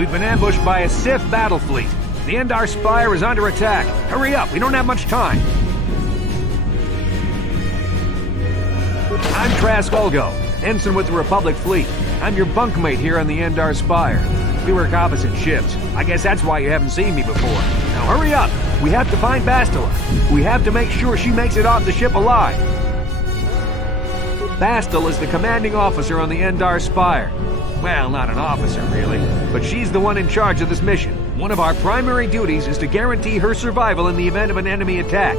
We've been ambushed by a Sith battle fleet. The Endar Spire is under attack. Hurry up, we don't have much time. I'm Trask Ulgo, ensign with the Republic fleet. I'm your bunkmate here on the Endar Spire. We work opposite shifts. I guess that's why you haven't seen me before. Now hurry up! We have to find Bastila. We have to make sure she makes it off the ship alive. Bastila is the commanding officer on the Endar Spire. Well, not an officer, really, but she's the one in charge of this mission. One of our primary duties is to guarantee her survival in the event of an enemy attack.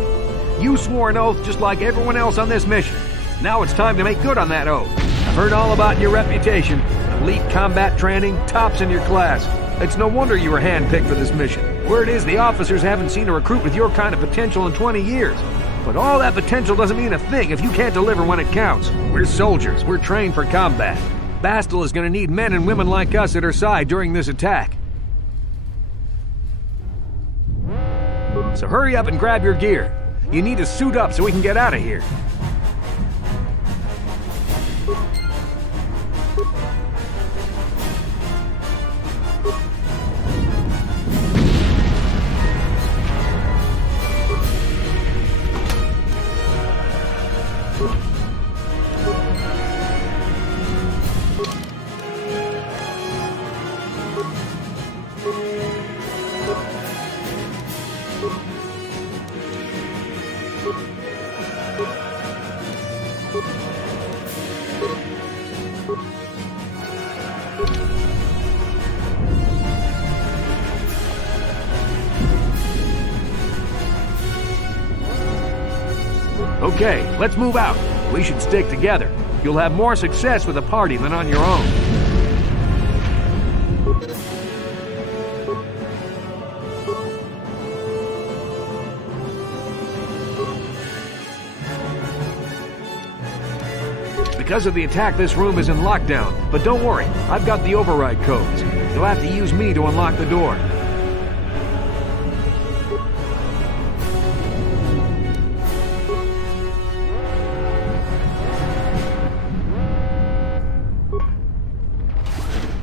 You swore an oath just like everyone else on this mission. Now it's time to make good on that oath. I've heard all about your reputation. Elite combat training, tops in your class. It's no wonder you were handpicked for this mission. Word is the officers haven't seen a recruit with your kind of potential in 20 years. But all that potential doesn't mean a thing if you can't deliver when it counts. We're soldiers. We're trained for combat. Bastila is going to need men and women like us at her side during this attack. So hurry up and grab your gear. You need to suit up so we can get out of here. Okay, let's move out. We should stick together. You'll have more success with a party than on your own. Because of the attack, this room is in lockdown. But don't worry, I've got the override codes. You'll have to use me to unlock the door.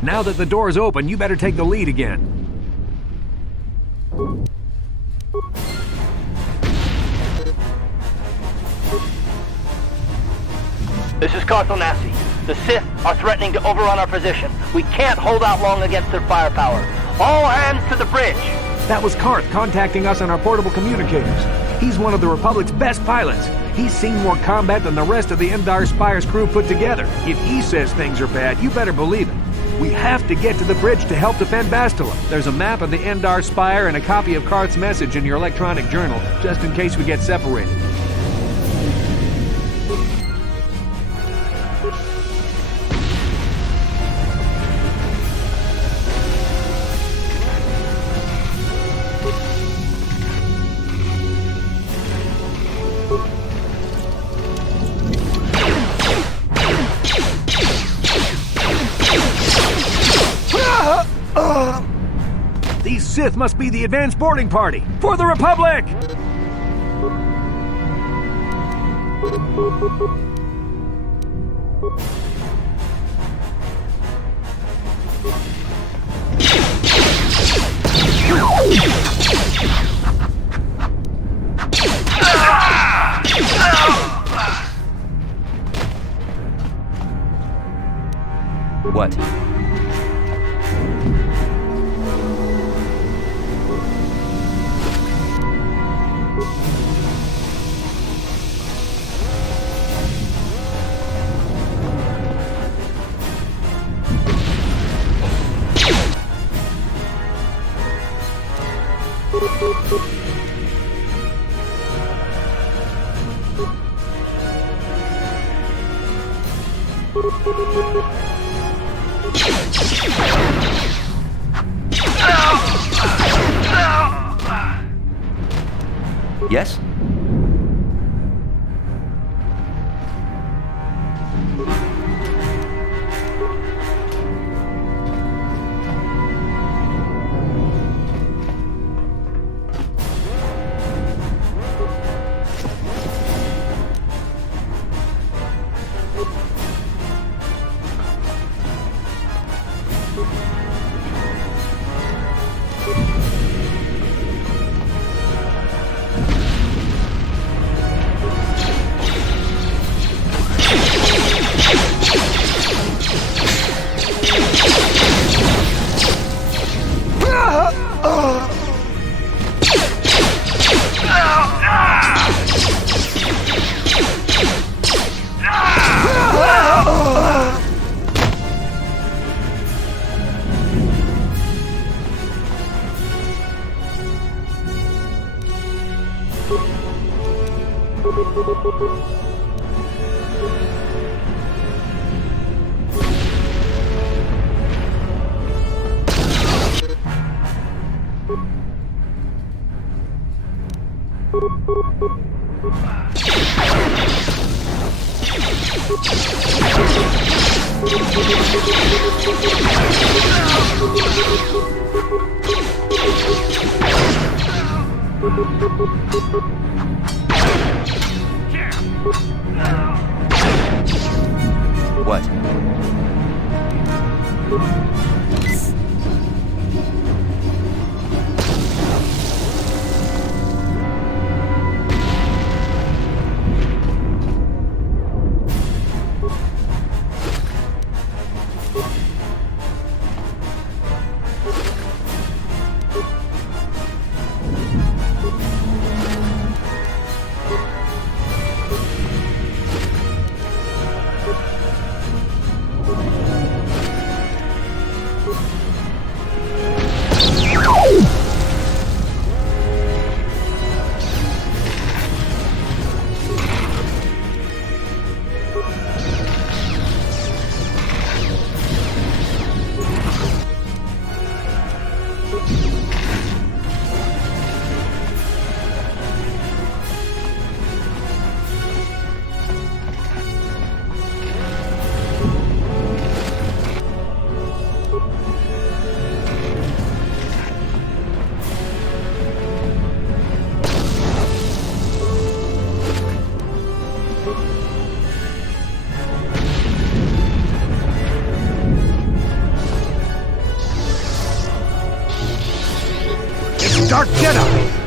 Now that the door is open, you better take the lead again. This is Carthonasi. The Sith are threatening to overrun our position. We can't hold out long against their firepower. All hands to the bridge! That was Karth contacting us on our portable communicators. He's one of the Republic's best pilots. He's seen more combat than the rest of the Endar Spire's crew put together. If he says things are bad, you better believe it. We have to get to the bridge to help defend Bastila. There's a map of the Endar Spire and a copy of Karth's message in your electronic journal, just in case we get separated. These Sith must be the advanced boarding party! For the Republic! What? Yes? What?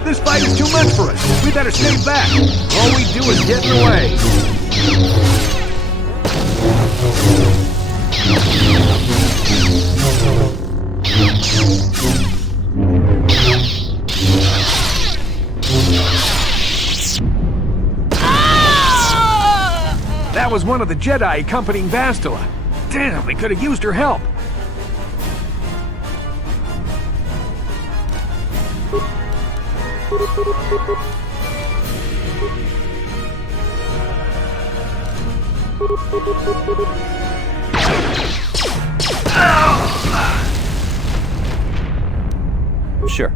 This fight is too much for us. We better stay back. All we do is get in the way. That was one of the Jedi accompanying Bastila. Damn, they could have used her help. Sure.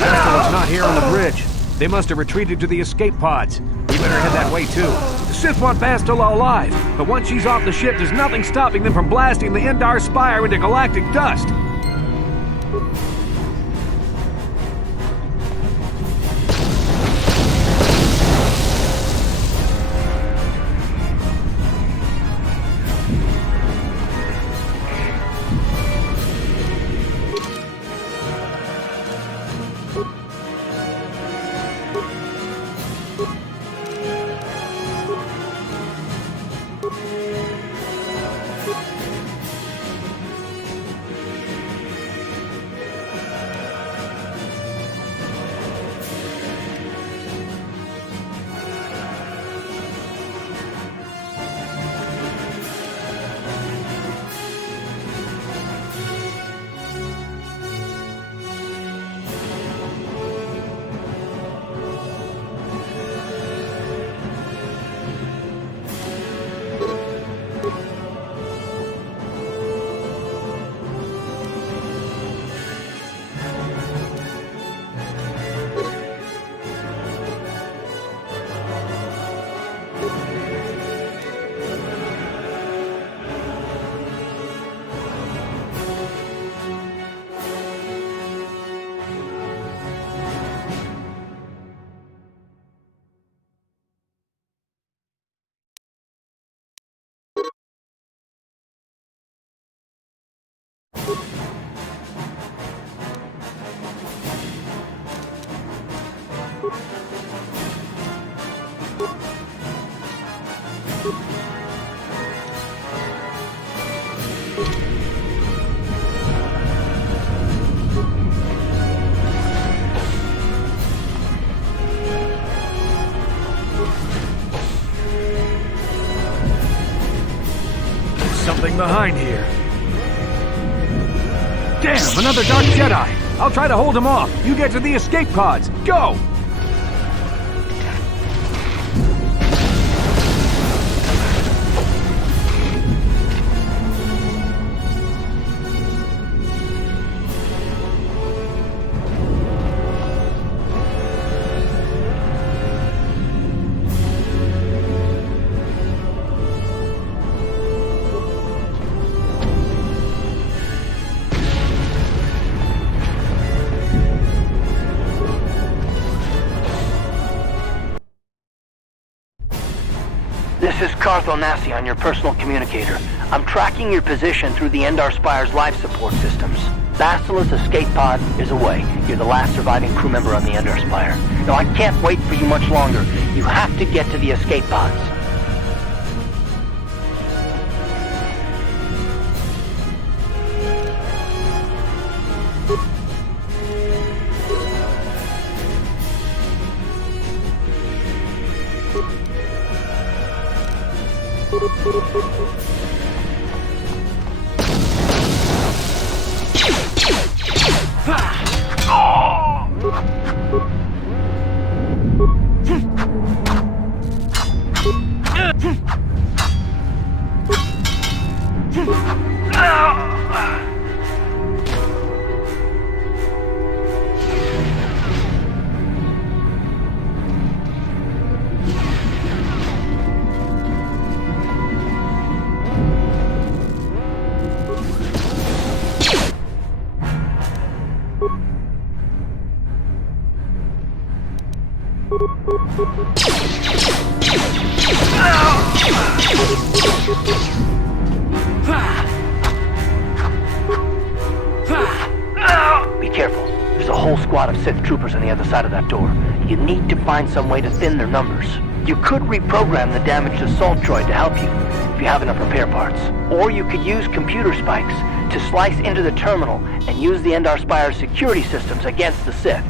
Bastila's not here on the bridge. They must have retreated to the escape pods. We better head that way too. The Sith want Bastila alive, but once she's off the ship, there's nothing stopping them from blasting the Endar Spire into galactic dust. Something behind here. Damn, another Dark Jedi! I'll try to hold him off. You get to the escape pods. Go! This is Carthonasi on your personal communicator. I'm tracking your position through the Endar Spire's life support systems. Bastila's escape pod is away. You're the last surviving crew member on the Endar Spire. Now, I can't wait for you much longer. You have to get to the escape pods. Be careful. There's a whole squad of Sith troopers on the other side of that door. You need to find some way to thin their numbers. You could reprogram the damaged assault droid to help you, if you have enough repair parts. Or you could use computer spikes to slice into the terminal and use the Endar Spire's security systems against the Sith.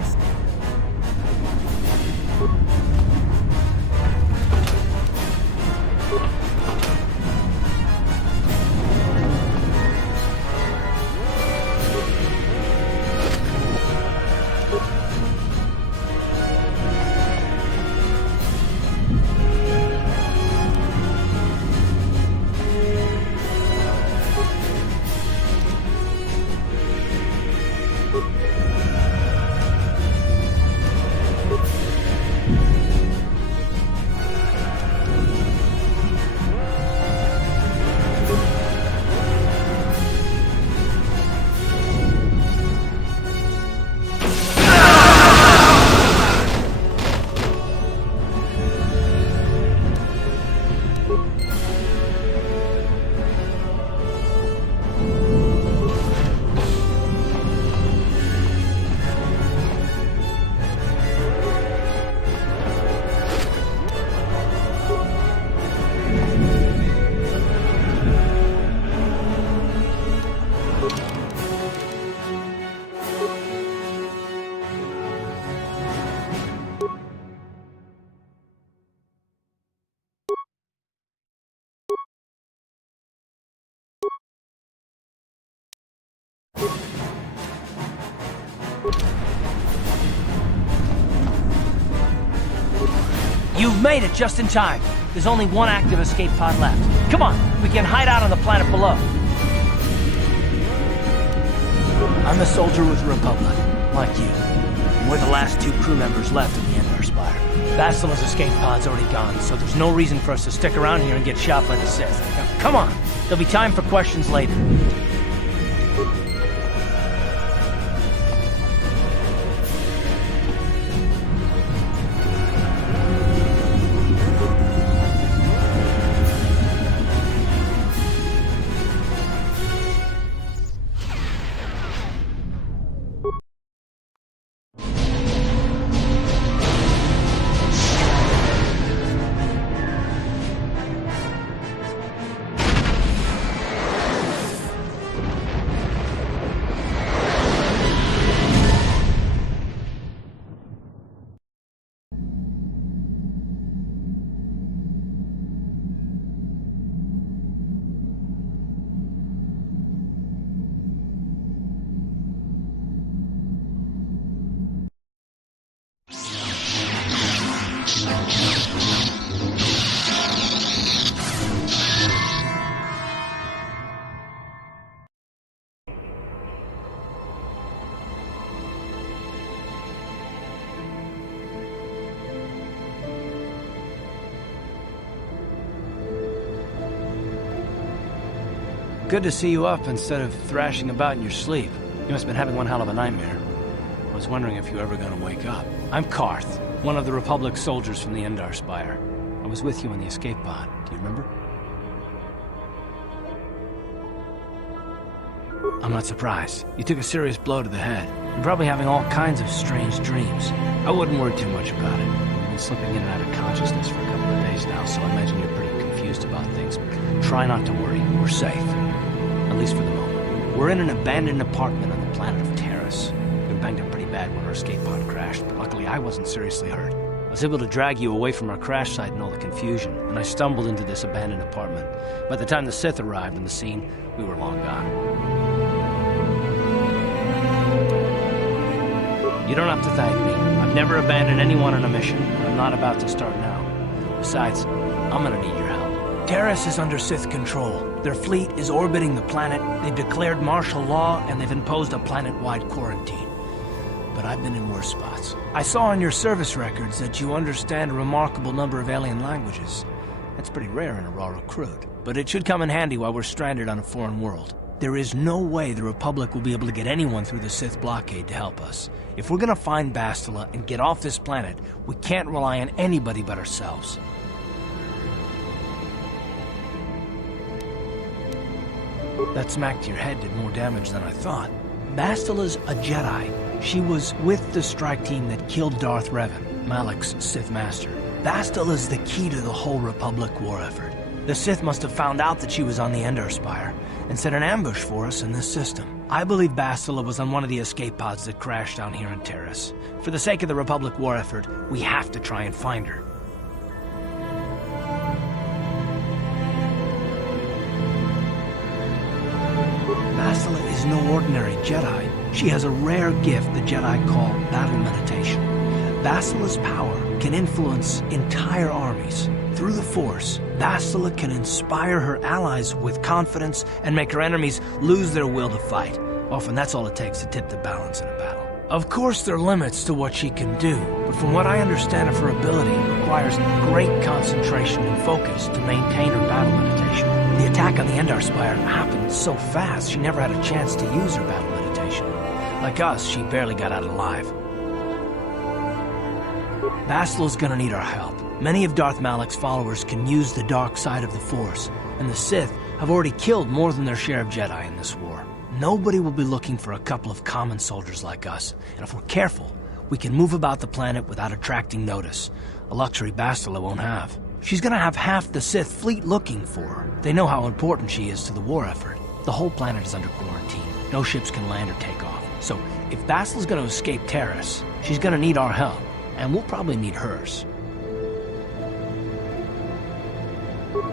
You've made it just in time. There's only one active escape pod left. Come on, we can hide out on the planet below. I'm a soldier with the Republic, like you. And we're the last two crew members left in the Endar Spire. Basila's escape pod's already gone, so there's no reason for us to stick around here and get shot by the Sith. Now, come on, there'll be time for questions later. Good to see you up instead of thrashing about in your sleep. You must have been having one hell of a nightmare. I was wondering if you were ever gonna wake up. I'm Karth, one of the Republic soldiers from the Endar Spire. I was with you in the escape pod. Do you remember? I'm not surprised. You took a serious blow to the head. You're probably having all kinds of strange dreams. I wouldn't worry too much about it. You've been slipping in and out of consciousness for a couple of days now, so I imagine you're pretty confused about things. Try not to worry. We're safe. At least for the moment. We're in an abandoned apartment on the planet of Terrace. We were banged up pretty bad when our escape pod crashed, but luckily I wasn't seriously hurt. I was able to drag you away from our crash site and all the confusion, and I stumbled into this abandoned apartment. By the time the Sith arrived on the scene, we were long gone. You don't have to thank me. I've never abandoned anyone on a mission, and I'm not about to start now. Besides, I'm gonna need your help. Terrace is under Sith control. Their fleet is orbiting the planet, they've declared martial law, and they've imposed a planet-wide quarantine. But I've been in worse spots. I saw on your service records that you understand a remarkable number of alien languages. That's pretty rare in a raw recruit. But it should come in handy while we're stranded on a foreign world. There is no way the Republic will be able to get anyone through the Sith blockade to help us. If we're gonna find Bastila and get off this planet, we can't rely on anybody but ourselves. That smack to your head did more damage than I thought. Bastila's a Jedi. She was with the strike team that killed Darth Revan, Malak's Sith Master. Bastila's the key to the whole Republic war effort. The Sith must have found out that she was on the Endar Spire and set an ambush for us in this system. I believe Bastila was on one of the escape pods that crashed down here in Terrace. For the sake of the Republic war effort, we have to try and find her. Bastila is no ordinary Jedi. She has a rare gift the Jedi call battle meditation. Bastila's power can influence entire armies. Through the Force, Bastila can inspire her allies with confidence and make her enemies lose their will to fight. Often that's all it takes to tip the balance in a battle. Of course, there are limits to what she can do, but from what I understand of her ability, it requires great concentration and focus to maintain her battle meditation. The attack on the Endar Spire happened so fast, she never had a chance to use her battle meditation. Like us, she barely got out alive. Bastila's gonna need our help. Many of Darth Malak's followers can use the dark side of the Force, and the Sith have already killed more than their share of Jedi in this war. Nobody will be looking for a couple of common soldiers like us, and if we're careful, we can move about the planet without attracting notice, a luxury Bastila won't have. She's gonna have half the Sith fleet looking for her. They know how important she is to the war effort. The whole planet is under quarantine. No ships can land or take off. So, if Bastila's gonna escape Terrace, she's gonna need our help, and we'll probably need hers.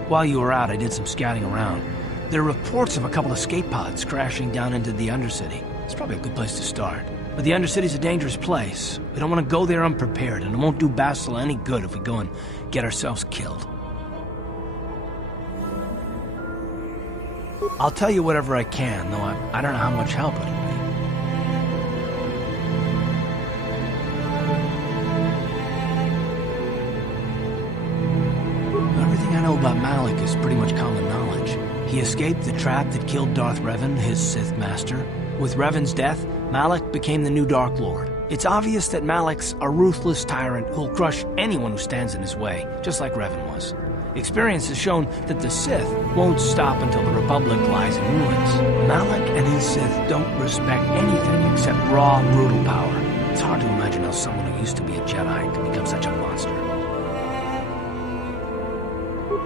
While you were out, I did some scouting around. There are reports of a couple escape pods crashing down into the Undercity. It's probably a good place to start. But the Undercity's a dangerous place. We don't want to go there unprepared, and it won't do Bastila any good if we go and get ourselves killed. I'll tell you whatever I can, though I don't know how much help it'll be. Everything I know about Malak is pretty much common knowledge. He escaped the trap that killed Darth Revan, his Sith Master. With Revan's death, Malak became the new Dark Lord. It's obvious that Malak's a ruthless tyrant who'll crush anyone who stands in his way, just like Revan was. Experience has shown that the Sith won't stop until the Republic lies in ruins. Malak and his Sith don't respect anything except raw, brutal power. It's hard to imagine how someone who used to be a Jedi could become such a monster.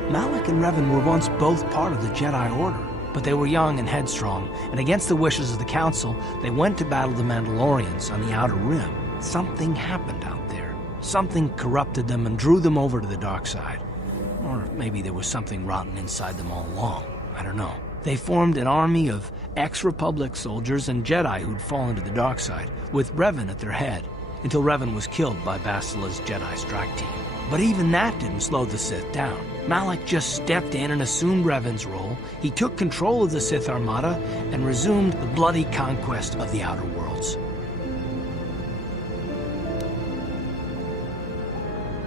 Malak and Revan were once both part of the Jedi Order, but they were young and headstrong, and against the wishes of the Council, they went to battle the Mandalorians on the Outer Rim. Something happened out there. Something corrupted them and drew them over to the dark side. Or maybe there was something rotten inside them all along. I don't know. They formed an army of ex-Republic soldiers and Jedi who'd fallen to the dark side, with Revan at their head, until Revan was killed by Bastila's Jedi strike team. But even that didn't slow the Sith down. Malak just stepped in and assumed Revan's role. He took control of the Sith Armada and resumed the bloody conquest of the Outer Worlds.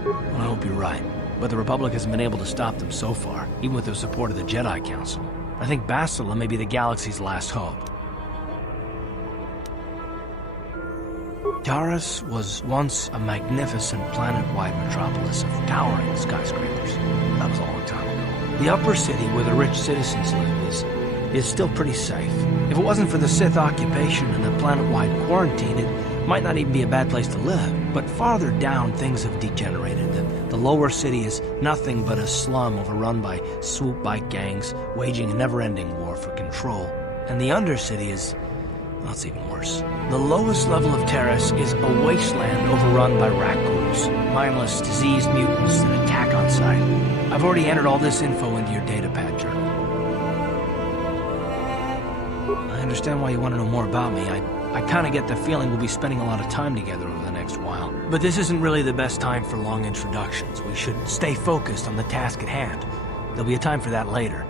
Well, I hope you're right. But the Republic hasn't been able to stop them so far, even with the support of the Jedi Council. I think Bastila may be the galaxy's last hope. Taris was once a magnificent planet-wide metropolis of towering skyscrapers. That was a long time ago. The upper city, where the rich citizens live, is still pretty safe. If it wasn't for the Sith occupation and the planet-wide quarantine, it might not even be a bad place to live. But farther down, things have degenerated. The lower city is nothing but a slum overrun by swoop bike gangs, waging a never-ending war for control. And the undercity is... well, it's even worse. The lowest level of Terrace is a wasteland overrun by raccoons, mindless, diseased mutants that attack on sight. I've already entered all this info into your datapad journal. I understand why you want to know more about me. I kind of get the feeling we'll be spending a lot of time together over the next while. But this isn't really the best time for long introductions. We should stay focused on the task at hand. There'll be a time for that later.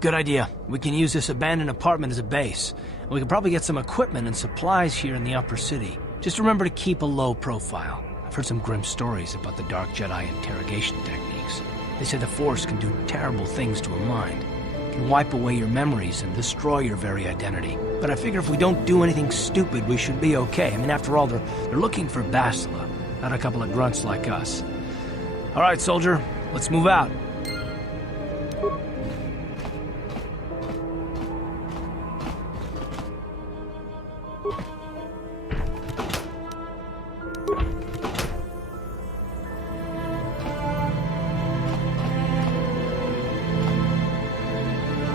Good idea. We can use this abandoned apartment as a base. And we can probably get some equipment and supplies here in the upper city. Just remember to keep a low profile. I've heard some grim stories about the Dark Jedi interrogation techniques. They say the Force can do terrible things to a mind. It can wipe away your memories and destroy your very identity. But I figure if we don't do anything stupid, we should be okay. I mean, after all, they're looking for Bastila, not a couple of grunts like us. All right, soldier, let's move out.